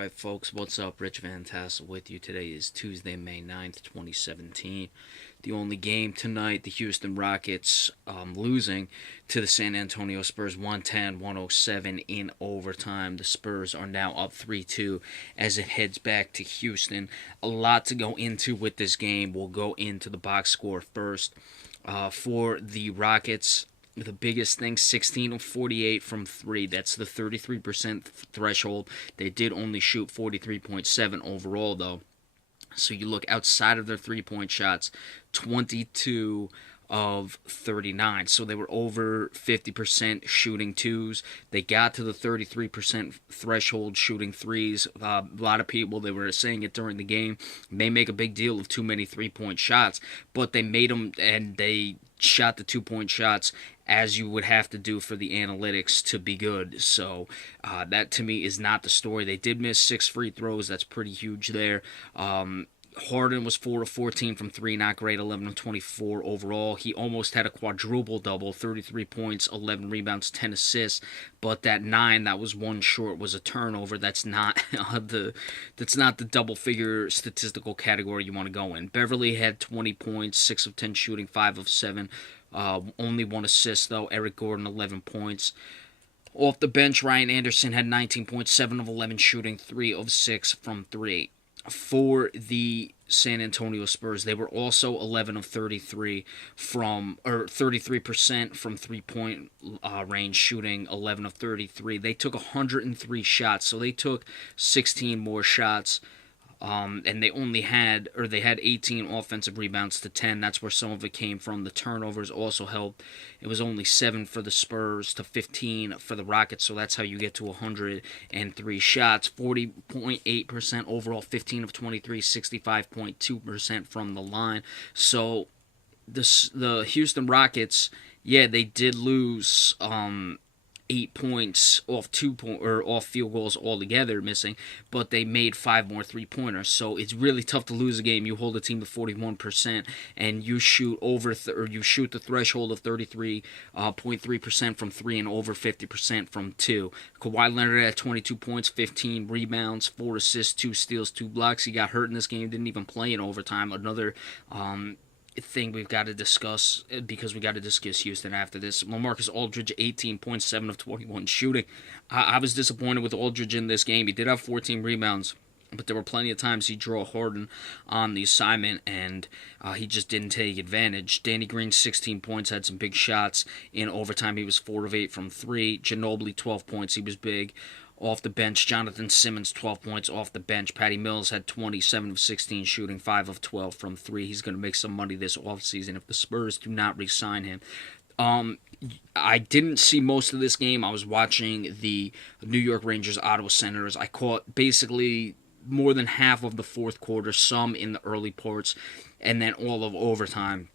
Alright, folks, what's up? Rich Van Tassel with you. Today is Tuesday, May 9th, 2017. The only game tonight, the Houston Rockets losing to the San Antonio Spurs 110-107 in overtime. The Spurs are now up 3-2 as it heads back to Houston. A lot to go into with this game. We'll go into the box score first. For the Rockets, the biggest thing, 16 of 48 from 3. That's the 33% threshold. They did only shoot 43.7 overall, though. So you look outside of their three-point shots, 22 of 39. So they were over 50% shooting twos. They got to the 33% threshold shooting threes. A lot of people, they were saying it during the game, they make a big deal of too many three-point shots, but they made them, and they shot the two-point shots as you would have to do for the analytics to be good. So that to me is not the story. They did miss 6 free throws. That's pretty huge there. Harden was 4 of 14 from 3, not great, 11 of 24 overall. He almost had a quadruple-double, 33 points, 11 rebounds, 10 assists, but that 9, that was one short, was a turnover. That's not the double-figure statistical category you want to go in. Beverly had 20 points, 6 of 10 shooting, 5 of 7, only 1 assist, though. Eric Gordon, 11 points. Off the bench, Ryan Anderson had 19 points, 7 of 11 shooting, 3 of 6 from 3. For the San Antonio Spurs, they were also 11 of 33 or 33% from three-point range shooting, 11 of 33. They took 103 shots, so they took 16 more shots. And they had 18 offensive rebounds to 10. That's where some of it came from. The turnovers also helped. It was only 7 for the Spurs to 15 for the Rockets, so that's how you get to 103 shots. 40.8% overall, 15 of 23, 65.2% from the line. So the Houston Rockets, yeah, they did lose 8 points off off field goals altogether missing, but they made 5 more three-pointers. So it's really tough to lose a game. You hold a team to 41% and you shoot you shoot the threshold of 33.3% from 3 and over 50% from 2. Kawhi Leonard had 22 points, 15 rebounds, 4 assists, 2 steals, 2 blocks. He got hurt in this game, didn't even play in overtime. Another thing we've got to discuss, because we got to discuss Houston after this. LaMarcus Aldridge, 18.7 of 21 shooting. I was disappointed with Aldridge in this game. He did have 14 rebounds, but there were plenty of times he drew Harden on the assignment, and he just didn't take advantage. Danny Green, 16 points, had some big shots. In overtime, he was 4 of 8 from 3. Ginobili, 12 points, he was big. Off the bench, Jonathan Simmons, 12 points off the bench. Patty Mills had 27 of 16 shooting, 5 of 12 from 3. He's going to make some money this offseason if the Spurs do not re-sign him. I didn't see most of this game. I was watching the New York Rangers Ottawa Senators. I caught basically more than half of the fourth quarter, some in the early parts, and then all of overtime.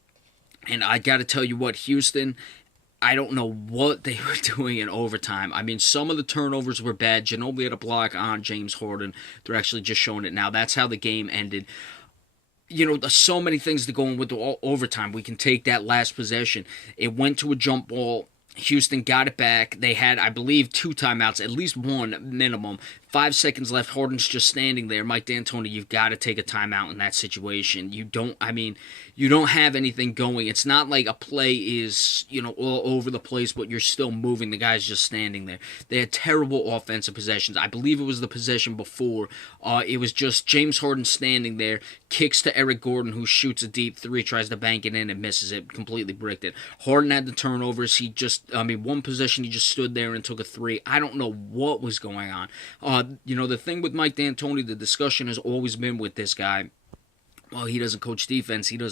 And I got to tell you what, Houston, I don't know what they were doing in overtime. I mean, some of the turnovers were bad. Ginobili had a block on James Harden. They're actually just showing it now. That's how the game ended. You know, there's so many things to go in with the overtime. We can take that last possession. It went to a jump ball. Houston got it back. They had, I believe, 2 timeouts, at least one minimum. 5 seconds left. Harden's just standing there. Mike D'Antoni, you've got to take a timeout in that situation. You don't have anything going. It's not like a play is, all over the place, but you're still moving. The guy's just standing there. They had terrible offensive possessions. I believe it was the possession before. It was just James Harden standing there, kicks to Eric Gordon, who shoots a deep 3, tries to bank it in and misses it, completely bricked it. Harden had the turnovers. One possession he just stood there and took a 3. I don't know what was going on. The thing with Mike D'Antoni, the discussion has always been with this guy, well, he doesn't coach defense. That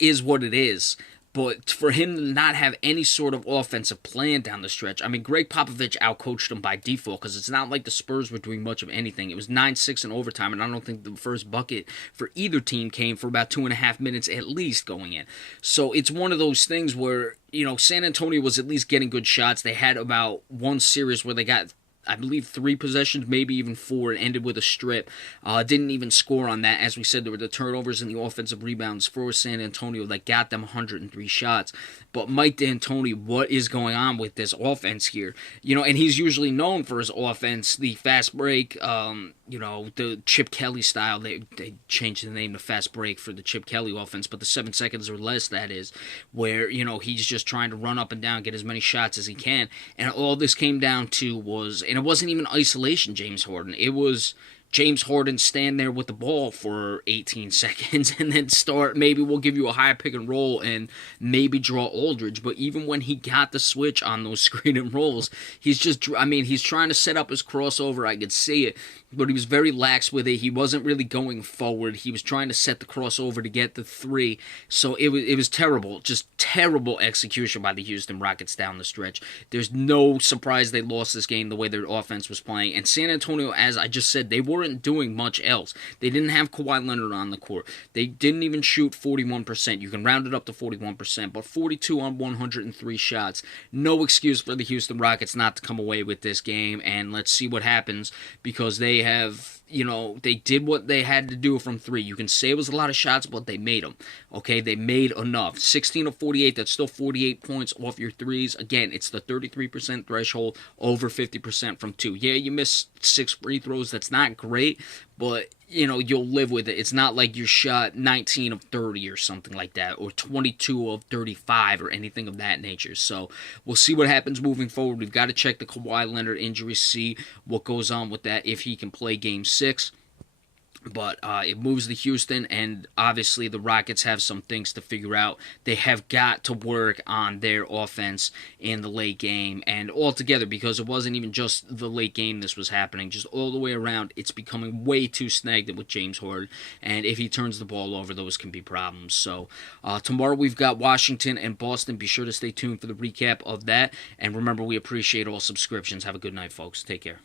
is what it is. But for him to not have any sort of offensive plan down the stretch, I mean, Greg Popovich outcoached him by default, because it's not like the Spurs were doing much of anything. It was 9-6 in overtime, and I don't think the first bucket for either team came for about 2.5 minutes at least going in. So it's one of those things where, San Antonio was at least getting good shots. They had about one series where they got, I believe 3 possessions, maybe even 4. It ended with a strip. Didn't even score on that. As we said, there were the turnovers and the offensive rebounds for San Antonio that got them 103 shots. But Mike D'Antoni, what is going on with this offense here? And he's usually known for his offense, the fast break, the Chip Kelly style. They changed the name to fast break for the Chip Kelly offense, but the 7 seconds or less, that is, where, he's just trying to run up and down, get as many shots as he can. And all this came down to was, and it wasn't even isolation James Harden. It was James Harden stand there with the ball for 18 seconds and then start, maybe we'll give you a high pick and roll and maybe draw Aldridge. But even when he got the switch on those screen and rolls, he's trying to set up his crossover. I could see it, but he was very lax with it. He wasn't really going forward. He was trying to set the crossover to get the 3. So it was terrible, just terrible execution by the Houston Rockets down the stretch. There's no surprise they lost this game the way their offense was playing. And San Antonio, as I just said, they weren't doing much else. They didn't have Kawhi Leonard on the court. They didn't even shoot 41%. You can round it up to 41%, but 42 on 103 shots. No excuse for the Houston Rockets not to come away with this game, and let's see what happens, because they have, they did what they had to do from 3. You can say it was a lot of shots, but they made them. Okay, they made enough. 16 of 48, that's still 48 points off your threes. Again, it's the 33% threshold, over 50% from 2. Yeah, you missed 6 free throws. That's not great, but you'll live with it. It's not like you shot 19 of 30 or something like that, or 22 of 35 or anything of that nature. So we'll see what happens moving forward. We've got to check the Kawhi Leonard injury, see what goes on with that, if he can play Game 6. But it moves to Houston, and obviously the Rockets have some things to figure out. They have got to work on their offense in the late game, and altogether, because it wasn't even just the late game this was happening, just all the way around, it's becoming way too snagged with James Harden, and if he turns the ball over, those can be problems. So tomorrow we've got Washington and Boston. Be sure to stay tuned for the recap of that, and remember, we appreciate all subscriptions. Have a good night, folks. Take care.